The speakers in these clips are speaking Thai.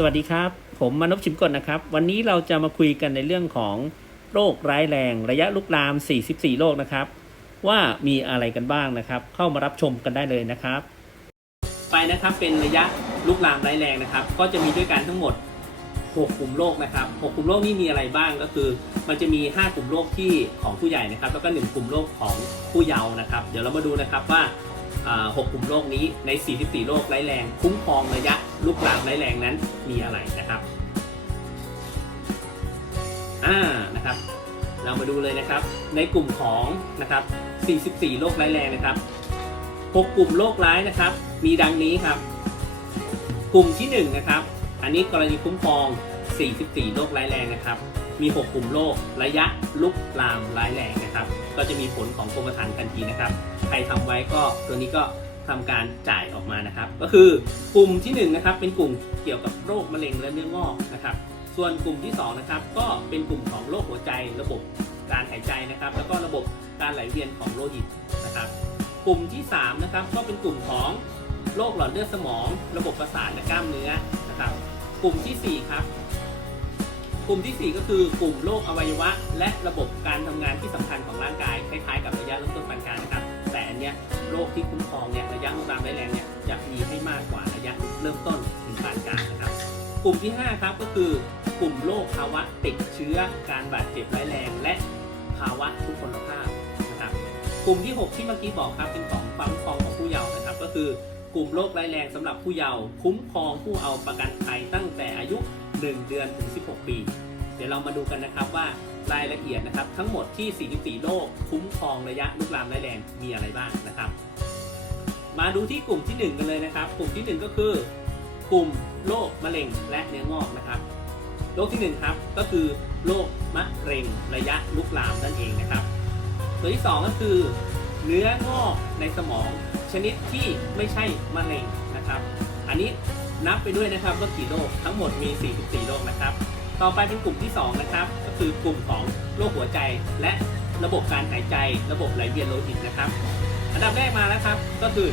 สวัสดีครับ ผมมนพชิมกลนะครับ วันนี้เราจะมาคุยกันในเรื่องของโรคร้ายแรงระยะลุกลาม 44 โรคนะครับ ว่ามีอะไรกันบ้างนะครับ เข้ามารับชมกันได้เลยนะครับ ไปนะครับเป็นระยะลุกลามร้ายแรงนะครับ ก็จะมีด้วยกันทั้งหมด 6 กลุ่มโรคนะครับ 6 กลุ่มโรคนี่มีอะไรบ้างก็คือ มันจะมี 5 กลุ่มโรคที่ของผู้ใหญ่นะครับ แล้วก็ 1 กลุ่มโรคของผู้เยาว์นะครับ เดี๋ยวเรามาดูนะครับว่า 6กลุ่มโรคนี้ใน 44 โรคร้ายแรง คุ้มครองระยะลุกลามไร้แรงนั้นมีอะไรนะครับอ่านะครับ เรามาดูเลยนะครับ ในกลุ่มของนะครับ 44 โรคร้ายแรงนะครับ 6 กลุ่มโรคร้ายนะครับ มีดังนี้ครับ กลุ่มที่ 1 นะครับ อันนี้กรณีคุ้มครอง 44 โรคร้ายแรงนะครับ มี 6 กลุ่มโรคระยะลุกลามร้ายแรงนะครับ ก็จะมีผลของกรมธรรม์ทันทีนะครับ ใครทำไว้ก็ตัวนี้ก็ทำการจ่ายออกมานะครับ ก็คือกลุ่มที่1นะครับเป็นกลุ่มเกี่ยวกับโรคมะเร็งและเนื้องอกนะครับ ส่วนกลุ่มที่2นะครับก็เป็นกลุ่มของโรคหัวใจ ระบบการหายใจนะครับ แล้วก็ระบบการไหลเวียนของโลหิตนะครับ กลุ่มที่3นะครับก็เป็นกลุ่มของโรคหลอดเลือดสมอง ระบบประสาทและกล้ามเนื้อนะครับ กลุ่มทีสี่4ครับ กลุ่มทีสี่ 4 ก็คือกลุ่มโรคอวัยวะ และระบบการทำงานที่สำคัญของร่างกายคล้ายๆกับระยะเริ่มต้นปานกลางนะครับ แต่อันเนี้ยโรคที่คุ้มครองเนี่ยระยะลุกลามร้แรงเนี่ยจะมีให้มากกว่าระยะเริ่มต้นถึงปานกลางนะครับ กลุ่มที่ 5 ครับก็คือกลุ่มโรคภาวะติดเชื้อการบาดเจ็บร้ายแรง และภาวะทุพพลภาพนะครับ กลุ่มที่ 6 ที่เมื่อกี้บอกครับเป็นของความคุ้มครองของผู้เยาว์นะครับ ก็คือกลุ่มโรคร้ายแรงสำหรับผู้เยาว์คุ้มครองผู้เอาประกันภัยตั้งแต่อายุ 1 เดือนถึง 16 ปี เดี๋ยวเรามาดูกันนะครับว่ารายละเอียดนะครับ ทั้งหมดที่ 44 โรคคุ้มครองระยะลุกลามร้ายแรงมีอะไรบ้างนะครับ มาดูที่กลุ่มที่ 1 กันเลยนะครับ กลุ่มที่ 1 ก็คือกลุ่มโรคมะเร็งและเนื้องอกนะครับโรคที่ 1 ครับก็คือโรคมะเร็งระยะลุกลามนั่นเองนะครับ ตัวที่ 2 ก็คือ เนื้องอกในสมองชนิดที่ไม่ใช่มะเร็งนะครับ อันนี้ นับไปด้วยนะครับว่ากี่โรคทั้งหมดมี 44 โรคนะครับ ต่อไปเป็นกลุ่มที่ 2 นะครับ ก็คือกลุ่มของโรคหัวใจ และระบบการหายใจ ระบบไหลเวียนโลหิตนะครับ อันดับแรกมาแล้วครับ ก็คือ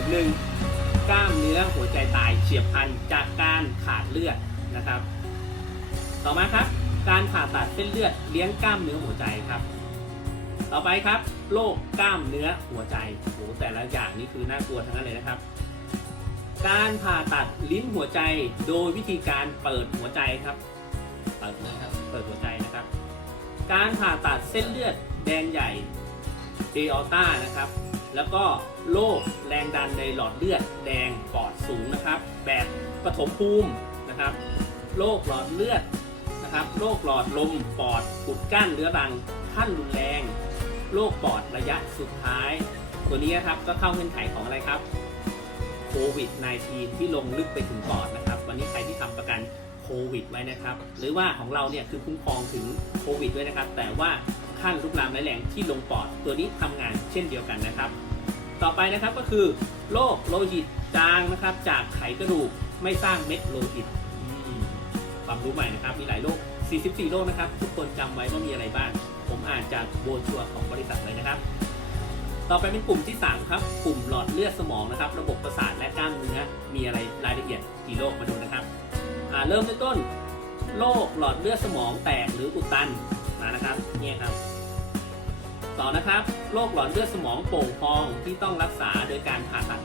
1. กล้ามเนื้อหัวใจตายเฉียบพลันจากการขาดเลือดนะครับ ต่อมาครับ การผ่าตัดเส้นเลือดเลี้ยงกล้ามเนื้อหัวใจครับ ต่อไปครับ โรคกล้ามเนื้อหัวใจโหแต่ละอย่างนี่คือน่ากลัวทั้งนั้นเลยนะครับ การผ่าตัดลิ้นหัวใจโดยวิธีการเปิดหัวใจครับเปิดนะครับเปิดหัวใจนะครับ การผ่าตัดเส้นเลือดแดงใหญ่เอออต้านะครับ แล้วก็โรคแรงดันในหลอดเลือดแดงปอดสูงนะครับ แบบปฐมภูมินะครับโรคหลอดเลือดนะครับโรคหลอดลมปอดอุดกั้นเรื้อรังขั้นรุนแรงโรคปอดระยะสุดท้าย ตัวนี้นะครับก็เข้าเงื่อนไขของอะไรครับ วิด -19 ที่ลงลึกไปถึงปอดนะครับ วันนี้ใครที่ทำประกันโควิดไว้นะครับ หรือว่าของเราเนี่ยคือคุ้มครองถึงโควิดด้วยนะครับ แต่ว่าขั้นลุกลามร้ายแรงที่ลงปอด ตัวนี้ทำงานเช่นเดียวกันนะครับ ต่อไปนะครับก็คือโรคโลหิตจางนะครับ จากไขกระดูกไม่สร้างเม็ดโลหิตความรู้ใหม่นะครับ มีหลายโรค 44 โรคนะครับ ทุกคนจำไว้ว่ามีอะไรบ้าง ผมอ่านจากโบรชัวร์ของบริษัทเลยนะครับ ต่อไปเป็นกลุ่มที่ 3 ครับ กลุ่มหลอดเลือดสมองนะครับ ระบบประสาทและกล้ามเนื้อ มีอะไรรายละเอียดกี่โรคมาดูนะครับเริ่มต้นต้นโรคหลอดเลือดสมองแตกหรืออุดตันนะครับเนี่ยครับ ต่อนะครับโรคหลอดเลือดสมองโป่งพองที่ต้องรักษาโดยการผ่าตัด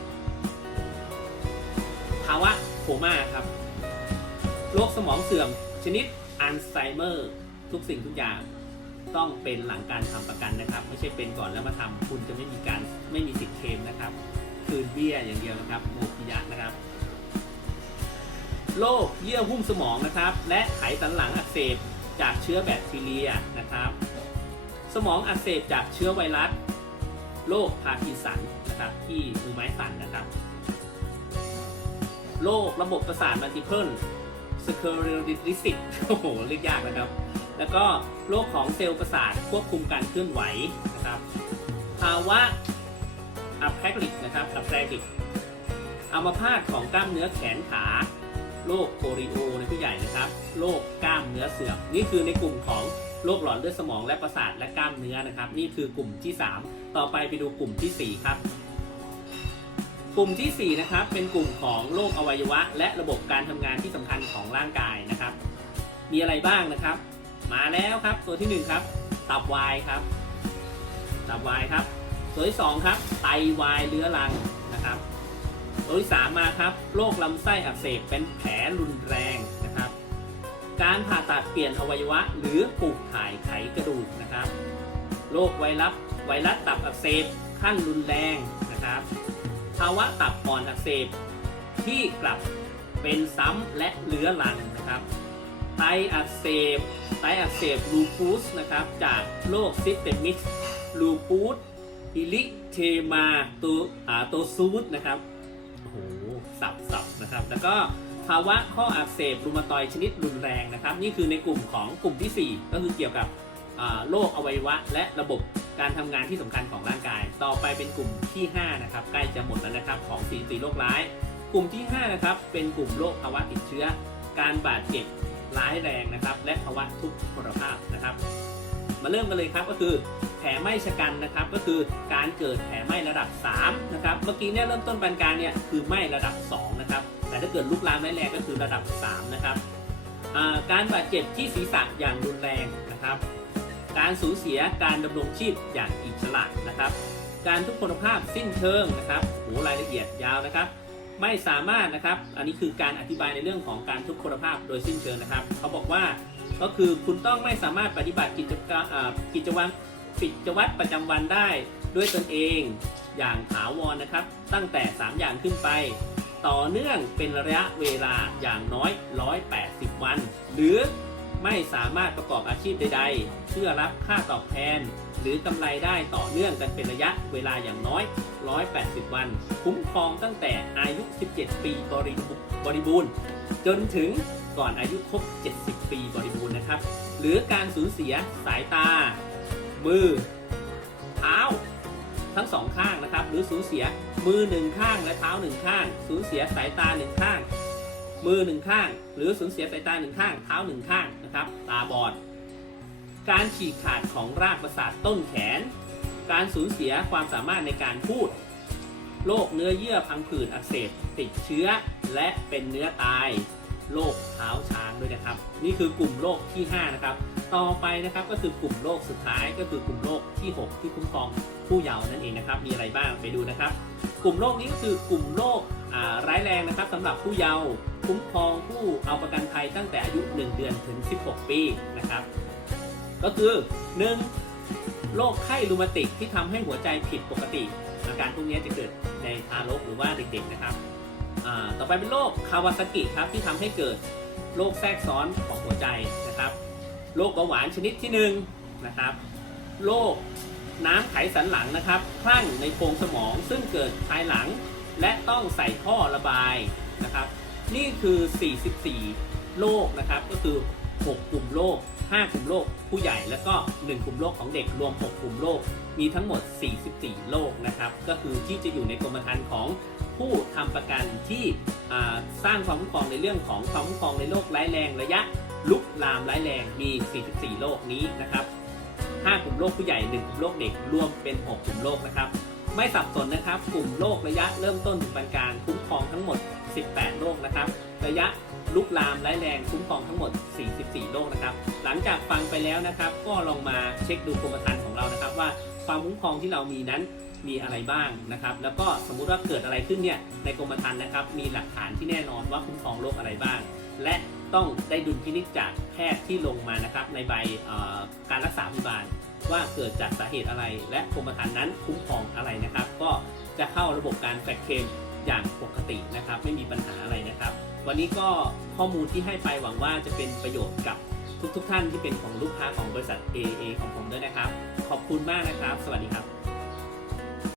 ภาวะโคม่าครับ โรคสมองเสื่อมชนิดอัลไซเมอร์ ทุกสิ่งทุกอย่าง ต้องเป็นหลังการทำประกันนะครับ ไม่ใช่เป็นก่อนแล้วมาทำคุณจะไม่มีการไม่มีสิทธิ์เคลมนะครับ คืนเบี้ยอย่างเดียวนะครับโมกิยะนะครับโรคเยื่อหุ้มสมองนะครับ และไขสันหลังอักเสบจากเชื้อแบคทีเรียนะครับ สมองอักเสบจากเชื้อไวรัสโรคพาร์กินสันนะครับที่มือไม้สั่นนะครับโรคระบบประสาทมัลติเพิล สเคอริดิสิกโอ้โหเรียกยากนะครับ แล้วก็โรคของเซลล์ประสาทควบคุมการเคลื่อนไหวนะครับ ภาวะอัพแพกลิกนะครับอัพแพกลิกอัมพาตของกล้ามเนื้อแขนขาโรคโปลิโอในผู้ใหญ่นะครับโรคกล้ามเนื้อเสื่อมนี่คือในกลุ่มของโรคหลอดเลือดสมองและประสาทและกล้ามเนื้อนะครับ นี่คือกลุ่มที่ 3 ต่อไปไปดูกลุ่มทีสี่4 ครับ กลุ่มทีสี่ 4 นะครับ เป็นกลุ่มของโรคอวัยวะ และระบบการทำงานที่สำคัญของร่างกายนะครับ มีอะไรบ้างนะครับ มาแล้วครับ ตัวที่หนึ่งครับ ตับวายครับ ตับวายครับ ตัวที่สองครับ ไตวายเรื้อรังนะครับ ตัวที่สามมาครับ โรคลำไส้อักเสบเป็นแผลรุนแรงนะครับ การผ่าตัดเปลี่ยนอวัยวะ หรือปลูกถ่ายไขกระดูกนะครับ โรคไวรัสไวรัสตับอักเสบขั้นรุนแรงนะครับาวะตับอ่อนอักเสบที่กลับเป็นซ้ำและเรื้อรังนะครับ ไตอักเสบ ไตอักเสบลูปูสนะครับ จากโรคซิสเตมิกลูปูสอิลิเทมาตัวอ่าตัวซูดนะครับโอ้โหสับสับนะครับ แล้วก็ภาวะข้ออักเสบรูมาตอยชนิดรุนแรงนะครับ นี่คือในกลุ่มของกลุ่มทีสี่4 ก็คือเกี่ยวกับ โรคอวัยวะ และระบบการทำงานที่สำคัญของร่างกาย ต่อไปเป็นกลุ่มที่ 5 นะครับ ใกล้จะหมดแล้วนะครับ ของสีสีโรคร้าย กลุ่มที่ 5 นะครับ เป็นกลุ่มโรคภาวะติดเชื้อ การบาดเจ็บร้ายแรงนะครับ และภาวะทุกพลภาพนะครับ มาเริ่มกันเลยครับก็คือแผลไหม้ชะกันนะครับ ก็คือการเกิดแผลไหม้ระดับ 3 นะครับ เมื่อกี้เนี่ยเริ่มต้นปานกลารเนี่ยคือไหม้ระดับ 2 นะครับ แต่ถ้าเกิดลุกลามร้ายแรงก็คือระดับ 3 นะครับการบาดเจ็บที่ศีรษะอย่างรุนแรงนะครับ การสูญเสียการดำรงชีพอย่างอิสระนะครับ การทุพพลภาพสิ้นเชิงนะครับโหรายละเอียดยาวนะครับ ไม่สามารถนะครับ อันนี้คือการอธิบายในเรื่องของการทุพพลภาพโดยสิ้นเชิงนะครับ เขาบอกว่าก็คือคุณต้องไม่สามารถปฏิบัติกิจกรรมกิจวัตรกิจวัตรประจำวันได้ด้วยตนเองอย่างถาวรนะครับ ตั้งแต่ 3 อย่างขึ้นไป ต่อเนื่องเป็นระยะเวลาอย่างน้อย 180 วัน หรือ ไม่สามารถประกอบอาชีพใดๆ เพื่อรับค่าตอบแทน หรือกำไรได้ต่อเนื่องกันเป็นระยะเวลาอย่างน้อย 180 วัน คุ้มครองตั้งแต่อายุ 17 ปีบริบูบริบูรณ์ จนถึงก่อนอายุครบ 70 ปีบริบูรณ์นะครับ หรือการสูญเสียสายตา มือเท้าทั้งสองข้างนะครับ หรือสูญเสียมือหนึ่งข้างและเท้าหนึ่งข้าง สูญเสียสายตาหนึ่งข้าง มือหนึ่งข้าง หรือสูญเสียสายตาหนึ่งข้าง เท้าหนึ่งข้างนะครับ ตาบอด การฉีกขาดของรากประสาทต้นแขน การสูญเสียความสามารถในการพูด โรคเนื้อเยื่อพังผืดอักเสบติดเชื้อ และเป็นเนื้อตาย โรคเท้าช้างด้วยนะครับ นี่คือกลุ่มโรคที่ 5 นะครับ ต่อไปนะครับก็คือกลุ่มโรคสุดท้ายก็คือกลุ่มโรคที่ 6 ที่คุ้มครองผู้เยาว์นั่นเองนะครับ มีอะไรบ้างไปดูนะครับ กลุ่มโรคนี้ก็คือกลุ่มโรคร้ายแรงนะครับสำหรับผู้เยาว์ คุ้มครองผู้เอาประกันภัยตั้งแต่อายุ 1 เดือนถึง 16 ปีนะครับ ก็คือ 1. โรคไข้รูมาติกที่ทำให้หัวใจผิดปกติอาการพวกนี้จะเกิดในทารกหรือว่าเด็กๆนะครับต่อไปเป็นโรคคาวาซากิครับที่ทำให้เกิดโรคแทรกซ้อนของหัวใจนะครับโรคเบาหวานชนิดที่1นะครับโรคน้ำไขสันหลังนะครับคลั่งในโพรงสมองซึ่งเกิดภายหลัง และต้องใส่ท่อระบายนะครับ นี่คือ 44 โรคนะครับ ก็คือ 6 กลุ่มโรค 5 กลุ่มโรคผู้ใหญ่ แล้วก็ 1 กลุ่มโรคของเด็ก รวม 6 กลุ่มโรค มีทั้งหมด 44 โรคนะครับ ก็คือที่จะอยู่ในกรมธรรม์ของผู้ทำประกันที่สร้างความคุ้มครองในเรื่องของความคุ้มครองในโรคร้ายแรงระยะลุกลามร้ายแรงมี 44 โรคนี้นะครับ 5 กลุ่มโรคผู้ใหญ่ 1 กลุ่มโรคเด็ก รวมเป็น 6 กลุ่มโรคนะครับ ไม่สับสนนะครับ กลุ่มโรคระยะเริ่มต้นถึงปานกลางคุ้มครองทั้งหมด 18 โรคนะครับ ระยะลุกลามร้ายแรงคุ้มครองทั้งหมด 44 โรคนะครับ หลังจากฟังไปแล้วนะครับ ก็ลองมาเช็คดูกรมธรรม์ของเรานะครับ ว่าความคุ้มครองที่เรามีนั้นมีอะไรบ้างนะครับ แล้วก็สมมุติว่าเกิดอะไรขึ้นเนี่ยในกรมธรรม์นะครับ มีหลักฐานที่แน่นอนว่าคุ้มครองโรคอะไรบ้าง และต้องได้ดุลพินิจจากแพทย์ที่ลงมานะครับ ในใบการรักษาพยาบาลว่าเกิดจากสาเหตุอะไร และกรมธรรม์นั้นคุ้มครองอะไรนะครับ ก็จะเข้าระบบการแฟกเคม อย่างปกตินะครับ ไม่มีปัญหาอะไรนะครับ วันนี้ก็ข้อมูลที่ให้ไปหวังว่าจะเป็นประโยชน์กับทุกๆทท่านที่เป็นของลูกค้าของบริษัท AA ของผมด้วยนะครับ ขอบคุณมากนะครับ สวัสดีครับ